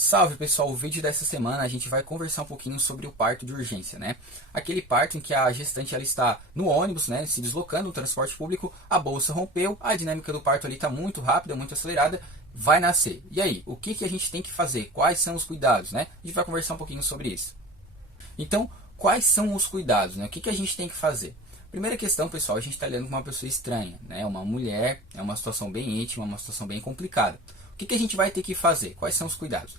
Salve pessoal, o vídeo dessa semana a gente vai conversar um pouquinho sobre o parto de urgência, né? Aquele parto em que a gestante ela está no ônibus, né, se deslocando no transporte público, a bolsa rompeu, a dinâmica do parto ali está muito rápida, muito acelerada, vai nascer. E aí, o que a gente tem que fazer? Quais são os cuidados, né? A gente vai conversar um pouquinho sobre isso. Então, quais são os cuidados, né? O que a gente tem que fazer? Primeira questão, pessoal, a gente está lidando com uma pessoa estranha, né? Uma mulher, é uma situação bem íntima, uma situação bem complicada. O que a gente vai ter que fazer? Quais são os cuidados?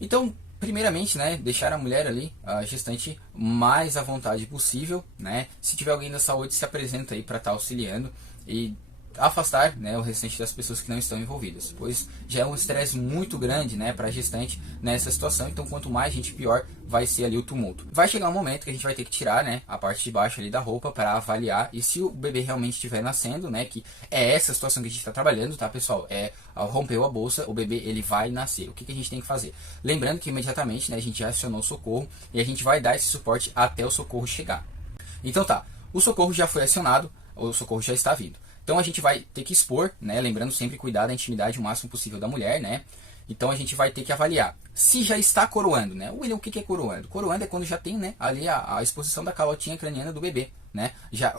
Então, primeiramente, né, deixar a mulher ali, a gestante, mais à vontade possível, né? Se tiver alguém da saúde, se apresenta aí para estar auxiliando e afastar, né, o restante das pessoas que não estão envolvidas, pois já é um estresse muito grande, né, para a gestante nessa situação. Então quanto mais gente, pior vai ser ali o tumulto. Vai chegar um momento que a gente vai ter que tirar, né, a parte de baixo ali da roupa para avaliar, e se o bebê realmente estiver nascendo, né, que é essa situação que a gente está trabalhando, tá pessoal, rompeu a bolsa, o bebê ele vai nascer. O que a gente tem que fazer? Lembrando que imediatamente, né, a gente já acionou o socorro e a gente vai dar esse suporte até o socorro chegar. Então tá, o socorro já foi acionado, o socorro já está vindo. Então a gente vai ter que expor, né, lembrando sempre cuidar da intimidade o máximo possível da mulher, né? Então a gente vai ter que avaliar se já está coroando, né? William, o que é coroando? Coroando é quando já tem, né, ali a exposição da calotinha craniana do bebê, né?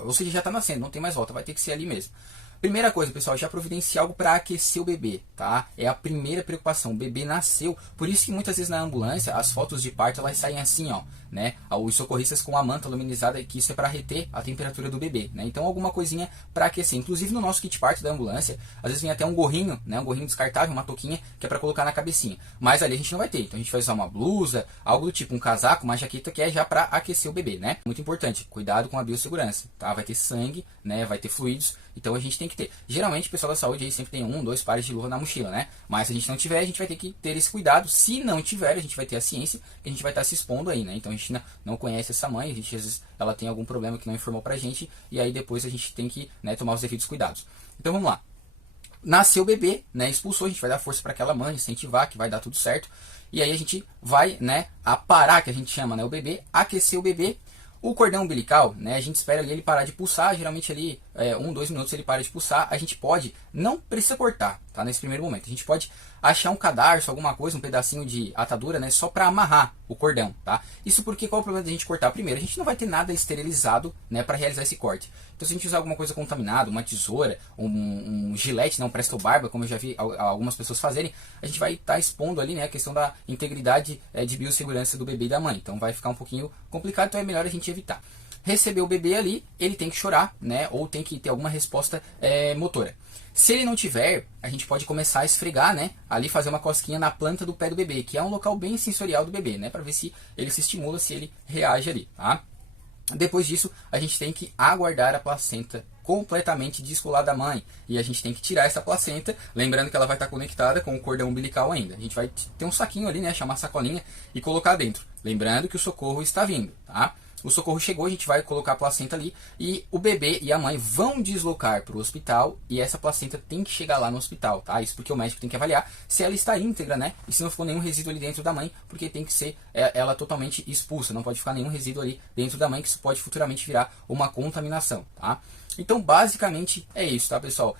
Ou seja, já está nascendo, não tem mais volta, vai ter que ser ali mesmo. Primeira coisa, pessoal, já providenciar algo para aquecer o bebê, tá? É a primeira preocupação. O bebê nasceu, por isso que muitas vezes na ambulância as fotos de parto elas saem assim, ó, né? Os socorristas com a manta luminizada, que isso é para reter a temperatura do bebê, né? Então alguma coisinha para aquecer. Inclusive no nosso kit parto da ambulância, às vezes vem até um gorrinho, né? Um gorrinho descartável, uma touquinha que é para colocar na cabecinha. Mas ali a gente não vai ter. Então a gente vai usar uma blusa, algo do tipo, um casaco, uma jaqueta que é já para aquecer o bebê, né? Muito importante, cuidado com a biossegurança, tá? Vai ter sangue, né? Vai ter fluidos. Então a gente tem que ter. Geralmente o pessoal da saúde aí sempre tem 1, 2 pares de luva na mochila, né? Mas se a gente não tiver, a gente vai ter que ter esse cuidado. Se não tiver, a gente vai ter a ciência que a gente vai estar se expondo aí, né? Então a gente não conhece essa mãe, a gente às vezes ela tem algum problema que não informou pra gente, e aí depois a gente tem que, né, tomar os devidos cuidados. Então vamos lá. Nasceu o bebê, né? Expulsou, a gente vai dar força para aquela mãe, incentivar que vai dar tudo certo. E aí a gente vai, né, aparar, que a gente chama, né, o bebê, aquecer o bebê. O cordão umbilical, né, a gente espera ali ele parar de pulsar, geralmente ali 1, 2 minutos ele para de pulsar. A gente pode, não precisa cortar, tá, nesse primeiro momento. A gente pode achar um cadarço, alguma coisa, um pedacinho de atadura, né, só para amarrar o cordão, tá? Isso porque qual é o problema da gente cortar? Primeiro, a gente não vai ter nada esterilizado, né, para realizar esse corte. Então se a gente usar alguma coisa contaminada, uma tesoura, um gilete, não, presto barba, como eu já vi algumas pessoas fazerem, a gente vai estar expondo ali, né, a questão da integridade de biossegurança do bebê e da mãe. Então vai ficar um pouquinho complicado, então é melhor a gente evitar. Receber o bebê ali, ele tem que chorar, né, ou tem que ter alguma resposta motora. Se ele não tiver, a gente pode começar a esfregar, né, ali fazer uma cosquinha na planta do pé do bebê, que é um local bem sensorial do bebê, né, para ver se ele se estimula, se ele reage ali, tá? Depois disso, a gente tem que aguardar a placenta completamente descolar da mãe. E a gente tem que tirar essa placenta, lembrando que ela vai estar conectada com o cordão umbilical ainda. A gente vai ter um saquinho ali, né, chamar sacolinha, e colocar dentro. Lembrando que o socorro está vindo, tá? O socorro chegou, a gente vai colocar a placenta ali e o bebê e a mãe vão deslocar para o hospital e essa placenta tem que chegar lá no hospital, tá? Isso porque o médico tem que avaliar se ela está íntegra, né? E se não ficou nenhum resíduo ali dentro da mãe, porque tem que ser ela totalmente expulsa, não pode ficar nenhum resíduo ali dentro da mãe, que isso pode futuramente virar uma contaminação, tá? Então basicamente é isso, tá pessoal?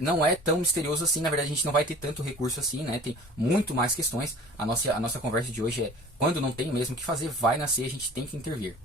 Não é tão misterioso assim, na verdade a gente não vai ter tanto recurso assim, né? Tem muito mais questões. A nossa conversa de hoje é quando não tem mesmo o que fazer, vai nascer, a gente tem que intervir.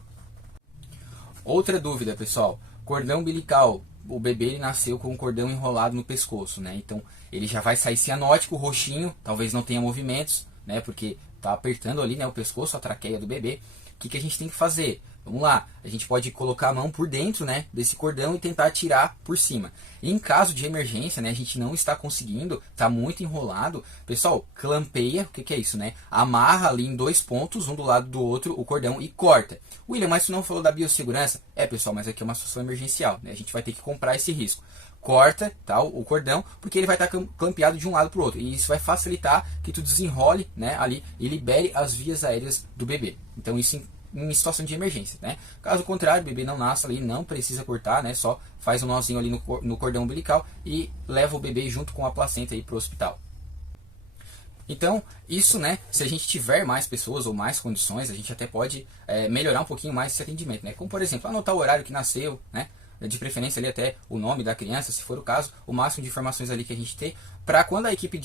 Outra dúvida, pessoal, cordão umbilical. O bebê ele nasceu com o cordão enrolado no pescoço, né? Então ele já vai sair cianótico, roxinho, talvez não tenha movimentos, né? Porque tá apertando ali, né, o pescoço, a traqueia do bebê. O que a gente tem que fazer? Vamos lá, a gente pode colocar a mão por dentro, né, desse cordão e tentar tirar por cima. Em caso de emergência, né, a gente não está conseguindo, está muito enrolado, pessoal, clampeia, o que é isso, né? Amarra ali em 2 pontos, um do lado do outro, o cordão e corta. William, mas tu não falou da biossegurança? Pessoal, mas aqui é uma situação emergencial, né? A gente vai ter que comprar esse risco. Corta, tá, o cordão, porque ele vai estar clampeado de um lado para o outro. E isso vai facilitar que tu desenrole, né, ali e libere as vias aéreas do bebê. Então isso em situação de emergência, né? Caso contrário, o bebê não nasce ali, não precisa cortar, né? Só faz um nozinho ali no cordão umbilical e leva o bebê junto com a placenta aí para o hospital. Então, isso, né, se a gente tiver mais pessoas ou mais condições, a gente até pode melhorar um pouquinho mais esse atendimento, né? Como, por exemplo, anotar o horário que nasceu, né? de preferência ali até o nome da criança, se for o caso, o máximo de informações ali que a gente tem, para quando a equipe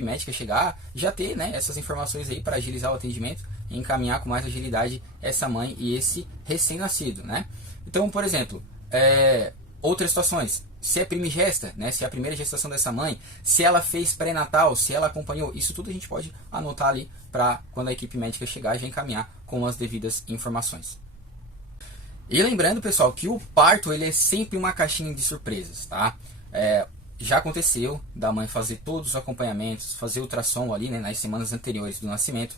médica chegar, já ter, né, essas informações aí para agilizar o atendimento e encaminhar com mais agilidade essa mãe e esse recém-nascido, né? Então, por exemplo, outras situações, se é primigesta, né, se é a primeira gestação dessa mãe, se ela fez pré-natal, se ela acompanhou, isso tudo a gente pode anotar ali para quando a equipe médica chegar já encaminhar com as devidas informações. E lembrando, pessoal, que o parto ele é sempre uma caixinha de surpresas, tá? Já aconteceu da mãe fazer todos os acompanhamentos, fazer ultrassom ali, né, nas semanas anteriores do nascimento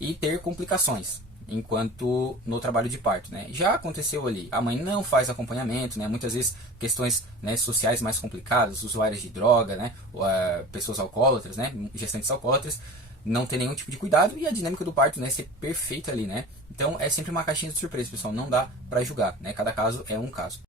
e ter complicações enquanto no trabalho de parto, né? Já aconteceu ali, a mãe não faz acompanhamento, né? Muitas vezes questões, né, sociais mais complicadas, usuários de droga, né? Pessoas alcoólatras, né? Gestantes alcoólatras, não ter nenhum tipo de cuidado e a dinâmica do parto, né, ser perfeita ali, né? Então é sempre uma caixinha de surpresa, pessoal, não dá para julgar, né? Cada caso é um caso.